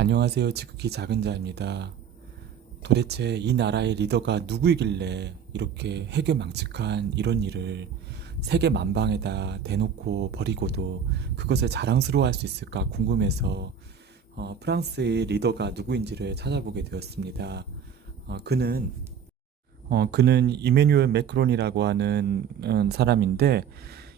안녕하세요. 지극히 작은 자입니다. 도대체 이 나라의 리더가 누구이길래 이렇게 해괴망측한 이런 일을 세계 만방에다 대놓고 버리고도 그것을 자랑스러워할 수 있을까 궁금해서 프랑스의 리더가 누구인지를 찾아보게 되었습니다. 그는 이메뉴엘 매크론이라고 하는 사람인데,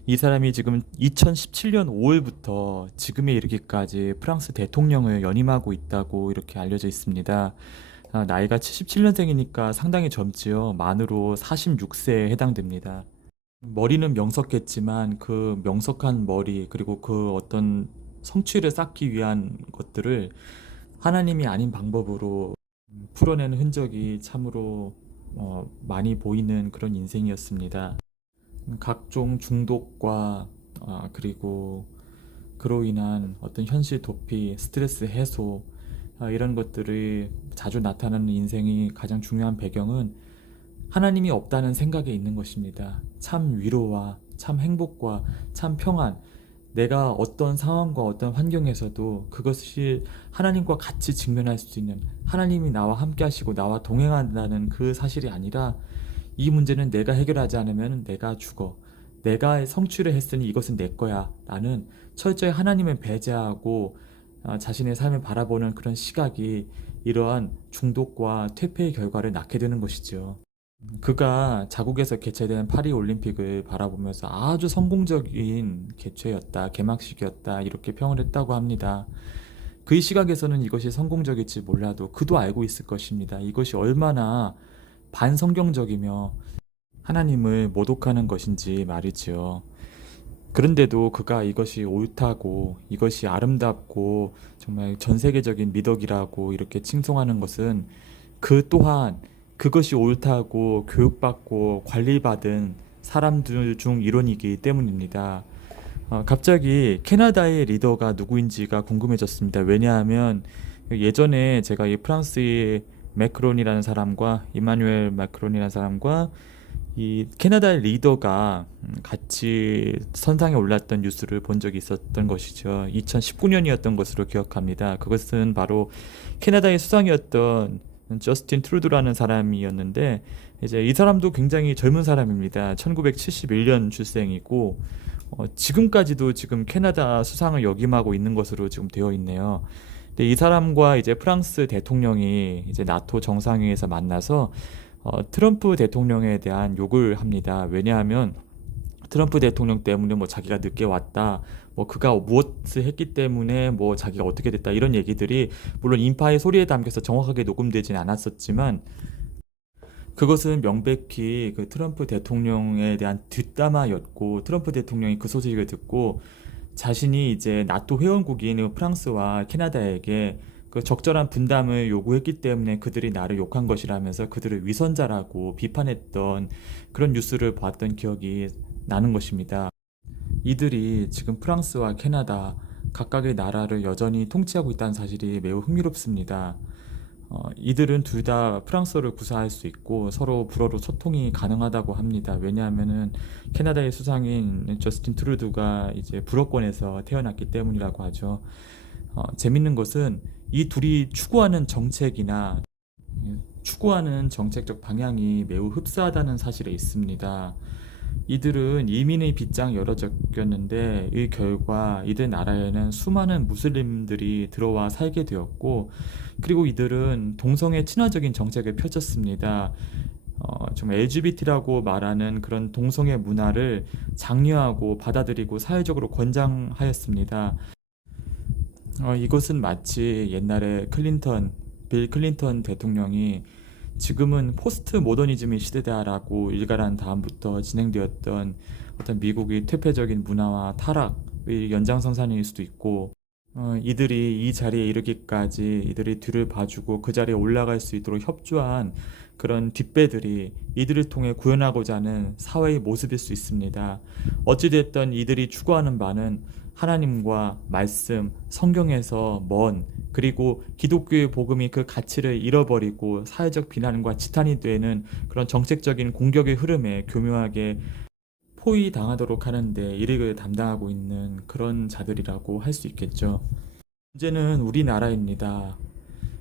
이 사람이 지금 2017년 5월부터 지금에 이르기까지 프랑스 대통령을 연임하고 있다고 이렇게 알려져 있습니다. 나이가 77년생이니까 상당히 젊지요. 만으로 46세에 해당됩니다. 머리는 명석했지만 그 명석한 머리 그리고 그 어떤 성취를 쌓기 위한 것들을 하나님이 아닌 방법으로 풀어내는 흔적이 참으로 많이 보이는 그런 인생이었습니다. 각종 중독과 그리고 그로 인한 어떤 현실 도피, 스트레스 해소 이런 것들이 자주 나타나는 인생이 가장 중요한 배경은 하나님이 없다는 생각에 있는 것입니다. 참 위로와 참 행복과 참 평안, 내가 어떤 상황과 어떤 환경에서도 그것이 하나님과 같이 직면할 수 있는, 하나님이 나와 함께 하시고 나와 동행한다는 그 사실이 아니라, 이 문제는 내가 해결하지 않으면 내가 죽어, 내가 성취를 했으니 이것은 내 거야 라는 철저히 하나님을 배제하고 자신의 삶을 바라보는 그런 시각이 이러한 중독과 퇴폐의 결과를 낳게 되는 것이죠. 그가 자국에서 개최된 파리 올림픽을 바라보면서 아주 성공적인 개최였다, 개막식이었다, 이렇게 평을 했다고 합니다. 그의 시각에서는 이것이 성공적일지 몰라도 그도 알고 있을 것입니다. 이것이 얼마나 반성경적이며 하나님을 모독하는 것인지 말이지요. 그런데도 그가 이것이 옳다고, 이것이 아름답고 정말 전 세계적인 미덕이라고 이렇게 칭송하는 것은 그 또한 그것이 옳다고 교육받고 관리받은 사람들 중 일원이기 때문입니다. 갑자기 캐나다의 리더가 누구인지가 궁금해졌습니다. 왜냐하면 예전에 제가 이 프랑스의 매크론이라는 사람과 이마누엘 마크론이라는 사람과 이 캐나다의 리더가 같이 선상에 올랐던 뉴스를 본 적이 있었던 것이죠. 2019년이었던 것으로 기억합니다. 그것은 바로 캐나다의 수상이었던 저스틴 트루드라는 사람이었는데, 이제 이 사람도 굉장히 젊은 사람입니다. 1971년 출생이고 지금까지도 지금 캐나다 수상을 역임하고 있는 것으로 지금 되어 있네요. 근데 이 사람과 이제 프랑스 대통령이 이제 나토 정상회의에서 만나서 트럼프 대통령에 대한 욕을 합니다. 왜냐하면 트럼프 대통령 때문에 뭐 자기가 늦게 왔다, 뭐 그가 무엇을 했기 때문에 뭐 자기가 어떻게 됐다, 이런 얘기들이 물론 인파의 소리에 담겨서 정확하게 녹음되진 않았었지만, 그것은 명백히 그 트럼프 대통령에 대한 뒷담화였고, 트럼프 대통령이 그 소식을 듣고 자신이 이제 나토 회원국인 프랑스와 캐나다에게 그 적절한 분담을 요구했기 때문에 그들이 나를 욕한 것이라면서 그들을 위선자라고 비판했던 그런 뉴스를 봤던 기억이 나는 것입니다. 이들이 지금 프랑스와 캐나다 각각의 나라를 여전히 통치하고 있다는 사실이 매우 흥미롭습니다. 이들은 둘 다 프랑스어를 구사할 수 있고 서로 불어로 소통이 가능하다고 합니다. 왜냐하면은 캐나다의 수상인 저스틴 트루두가 이제 불어권에서 태어났기 때문이라고 하죠. 재밌는 것은 이 둘이 추구하는 정책적 방향이 매우 흡사하다는 사실에 있습니다. 이들은 이민의 빗장이 열어졌는데 이 결과 이들 나라에는 수많은 무슬림들이 들어와 살게 되었고, 그리고 이들은 동성애 친화적인 정책을 펼쳤습니다. 좀 LGBT라고 말하는 그런 동성애 문화를 장려하고 받아들이고 사회적으로 권장하였습니다. 이것은 마치 옛날에 빌 클린턴 대통령이 지금은 포스트 모더니즘의 시대다라고 일갈한 다음부터 진행되었던 어떤 미국의 퇴폐적인 문화와 타락의 연장선상일 수도 있고, 이들이 이 자리에 이르기까지 이들이 뒤를 봐주고 그 자리에 올라갈 수 있도록 협조한 그런 뒷배들이 이들을 통해 구현하고자 하는 사회의 모습일 수 있습니다. 어찌됐든 이들이 추구하는 바는 하나님과 말씀, 성경에서 그리고 기독교의 복음이 그 가치를 잃어버리고 사회적 비난과 지탄이 되는 그런 정책적인 공격의 흐름에 교묘하게 포위당하도록 하는데 일익을 담당하고 있는 그런 자들이라고 할 수 있겠죠. 문제는 우리나라입니다.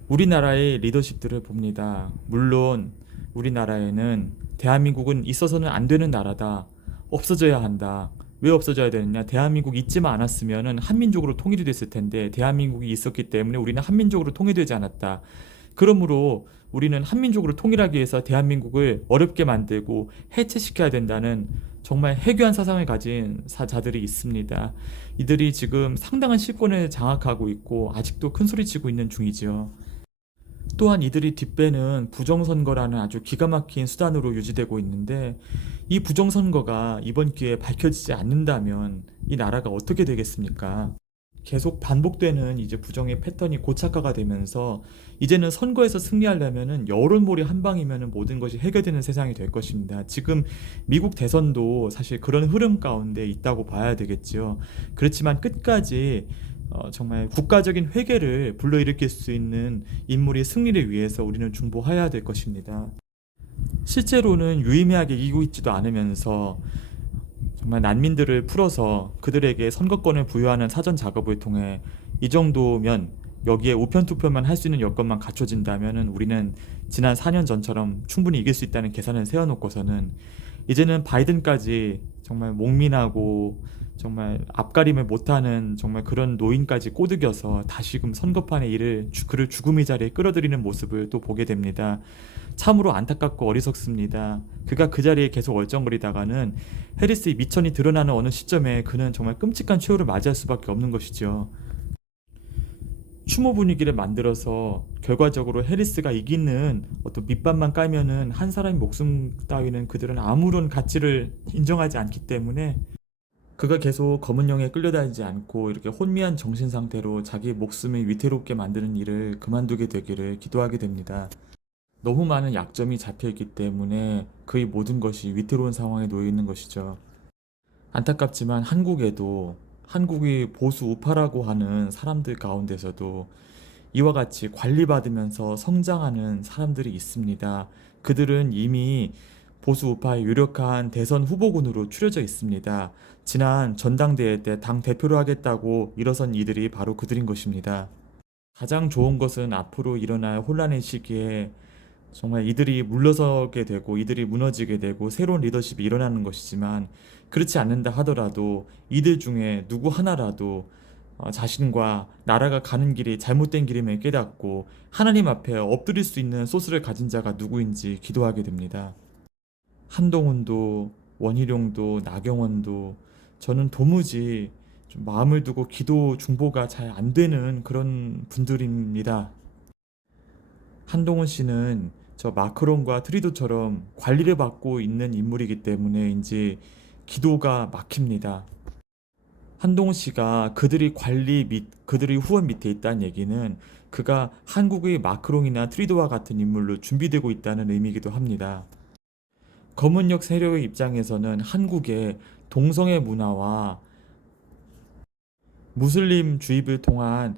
우리나라의 리더십들을 봅니다. 물론 우리나라에는 대한민국은 있어서는 안 되는 나라다. 없어져야 한다. 왜 없어져야 되느냐? 대한민국 있지만 않았으면 한민족으로 통일이 됐을 텐데 대한민국이 있었기 때문에 우리는 한민족으로 통일되지 않았다. 그러므로 우리는 한민족으로 통일하기 위해서 대한민국을 어렵게 만들고 해체시켜야 된다는 정말 해괴한 사상을 가진 자들이 있습니다. 이들이 지금 상당한 실권을 장악하고 있고 아직도 큰 소리치고 있는 중이지요. 또한 이들이 뒷배는 부정선거라는 아주 기가 막힌 수단으로 유지되고 있는데 이 부정선거가 이번 기회에 밝혀지지 않는다면 이 나라가 어떻게 되겠습니까? 계속 반복되는 이제 부정의 패턴이 고착화가 되면서 이제는 선거에서 승리하려면은 여론몰이 한 방이면은 모든 것이 해결되는 세상이 될 것입니다. 지금 미국 대선도 사실 그런 흐름 가운데 있다고 봐야 되겠지요. 그렇지만 끝까지 정말 국가적인 회개를 불러일으킬 수 있는 인물이 승리를 위해서 우리는 중보해야 될 것입니다. 실제로는 유의미하게 이기고 있지도 않으면서 정말 난민들을 풀어서 그들에게 선거권을 부여하는 사전 작업을 통해 이 정도면 여기에 우편 투표만 할 수 있는 여건만 갖춰진다면은 우리는 지난 4년 전처럼 충분히 이길 수 있다는 계산을 세워놓고서는 이제는 바이든까지 정말 목민하고 정말 앞가림을 못하는 정말 그런 노인까지 꼬드겨서 다시금 선거판에 그를 죽음의 자리에 끌어들이는 모습을 또 보게 됩니다. 참으로 안타깝고 어리석습니다. 그가 그 자리에 계속 얼쩡거리다가는 해리스의 미천이 드러나는 어느 시점에 그는 정말 끔찍한 최후를 맞이할 수밖에 없는 것이죠. 추모 분위기를 만들어서 결과적으로 해리스가 이기는 어떤 밑밥만 깔면은 한 사람의 목숨 따위는 그들은 아무런 가치를 인정하지 않기 때문에 그가 계속 검은 영에 끌려다니지 않고 이렇게 혼미한 정신 상태로 자기 목숨을 위태롭게 만드는 일을 그만두게 되기를 기도하게 됩니다. 너무 많은 약점이 잡혀 있기 때문에 그의 모든 것이 위태로운 상황에 놓여 있는 것이죠. 안타깝지만 한국에도 한국이 보수 우파라고 하는 사람들 가운데서도 이와 같이 관리받으면서 성장하는 사람들이 있습니다. 그들은 이미 보수 우파의 유력한 대선 후보군으로 추려져 있습니다. 지난 전당대회 때 당 대표로 하겠다고 일어선 이들이 바로 그들인 것입니다. 가장 좋은 것은 앞으로 일어날 혼란의 시기에 정말 이들이 물러서게 되고 이들이 무너지게 되고 새로운 리더십이 일어나는 것이지만 그렇지 않는다 하더라도 이들 중에 누구 하나라도 자신과 나라가 가는 길이 잘못된 길임을 깨닫고 하나님 앞에 엎드릴 수 있는 소스를 가진 자가 누구인지 기도하게 됩니다. 한동훈도 원희룡도 나경원도 저는 도무지 좀 마음을 두고 기도 중보가 잘 안 되는 그런 분들입니다. 한동훈 씨는 저 마크롱과 트리도처럼 관리를 받고 있는 인물이기 때문에인지 기도가 막힙니다. 한동훈 씨가 그들의 후원 밑에 있다는 얘기는 그가 한국의 마크롱이나 트리도와 같은 인물로 준비되고 있다는 의미이기도 합니다. 검은역 세력의 입장에서는 한국의 동성애 문화와 무슬림 주입을 통한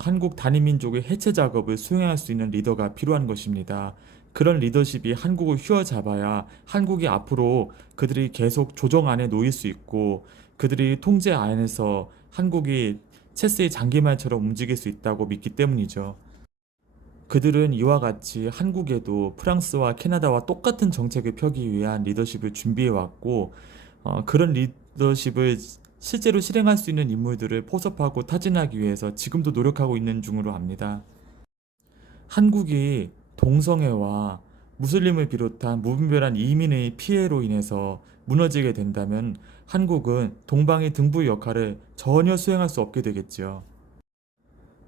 한국 단일민족의 해체 작업을 수행할 수 있는 리더가 필요한 것입니다. 그런 리더십이 한국을 휘어잡아야 한국이 앞으로 그들이 계속 조정 안에 놓일 수 있고 그들이 통제 안에서 한국이 체스의 장기말처럼 움직일 수 있다고 믿기 때문이죠. 그들은 이와 같이 한국에도 프랑스와 캐나다와 똑같은 정책을 펴기 위한 리더십을 준비해 왔고 그런 리더십을 실제로 실행할 수 있는 인물들을 포섭하고 타진하기 위해서 지금도 노력하고 있는 중으로 압니다. 한국이 동성애와 무슬림을 비롯한 무분별한 이민의 피해로 인해서 무너지게 된다면 한국은 동방의 등불 역할을 전혀 수행할 수 없게 되겠지요.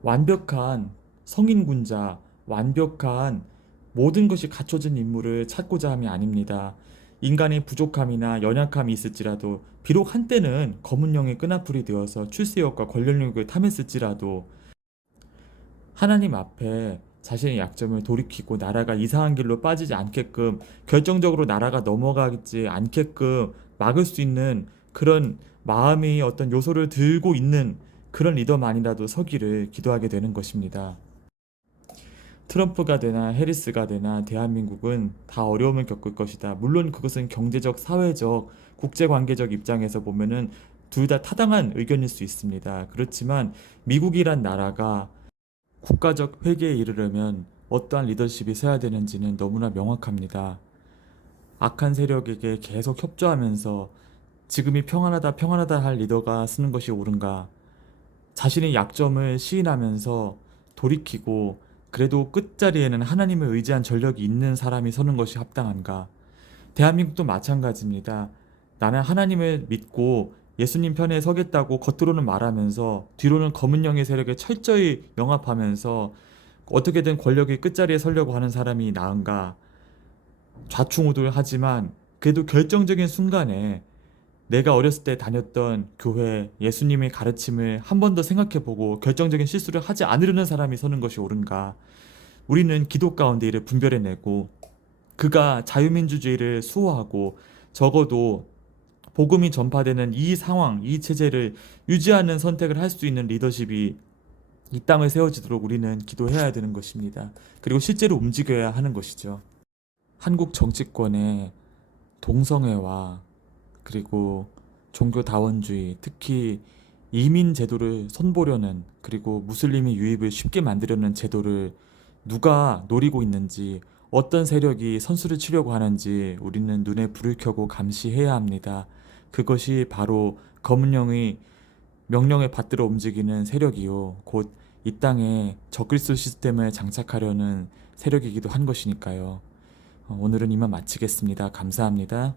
완벽한 성인군자, 완벽한 모든 것이 갖춰진 인물을 찾고자 함이 아닙니다. 인간의 부족함이나 연약함이 있을지라도 비록 한때는 검은 영의 끈앞풀이 되어서 출세욕과 권력욕을 탐했을지라도 하나님 앞에 자신의 약점을 돌이키고 나라가 이상한 길로 빠지지 않게끔 결정적으로 나라가 넘어가지 않게끔 막을 수 있는 그런 마음의 어떤 요소를 들고 있는 그런 리더만이라도 서기를 기도하게 되는 것입니다. 트럼프가 되나 해리스가 되나 대한민국은 다 어려움을 겪을 것이다. 물론 그것은 경제적, 사회적, 국제관계적 입장에서 보면은 둘 다 타당한 의견일 수 있습니다. 그렇지만 미국이란 나라가 국가적 회개에 이르려면 어떠한 리더십이 서야 되는지는 너무나 명확합니다. 악한 세력에게 계속 협조하면서 지금이 평안하다 평안하다 할 리더가 쓰는 것이 옳은가? 자신의 약점을 시인하면서 돌이키고 그래도 끝자리에는 하나님을 의지한 전력이 있는 사람이 서는 것이 합당한가? 대한민국도 마찬가지입니다. 나는 하나님을 믿고 예수님 편에 서겠다고 겉으로는 말하면서 뒤로는 검은 영의 세력에 철저히 영합하면서 어떻게든 권력의 끝자리에 서려고 하는 사람이 나은가? 좌충우돌하지만 그래도 결정적인 순간에 내가 어렸을 때 다녔던 교회 예수님의 가르침을 한 번 더 생각해보고 결정적인 실수를 하지 않으려는 사람이 서는 것이 옳은가? 우리는 기도 가운데 이를 분별해내고 그가 자유민주주의를 수호하고 적어도 복음이 전파되는 이 상황, 이 체제를 유지하는 선택을 할 수 있는 리더십이 이 땅을 세워지도록 우리는 기도해야 되는 것입니다. 그리고 실제로 움직여야 하는 것이죠. 한국 정치권의 동성애와 그리고 종교다원주의, 특히 이민 제도를 선보려는 그리고 무슬림의 유입을 쉽게 만들려는 제도를 누가 노리고 있는지 어떤 세력이 선수를 치려고 하는지 우리는 눈에 불을 켜고 감시해야 합니다. 그것이 바로 검은 영의 명령에 받들어 움직이는 세력이요. 곧 이 땅에 적그리스도 시스템을 장착하려는 세력이기도 한 것이니까요. 오늘은 이만 마치겠습니다. 감사합니다.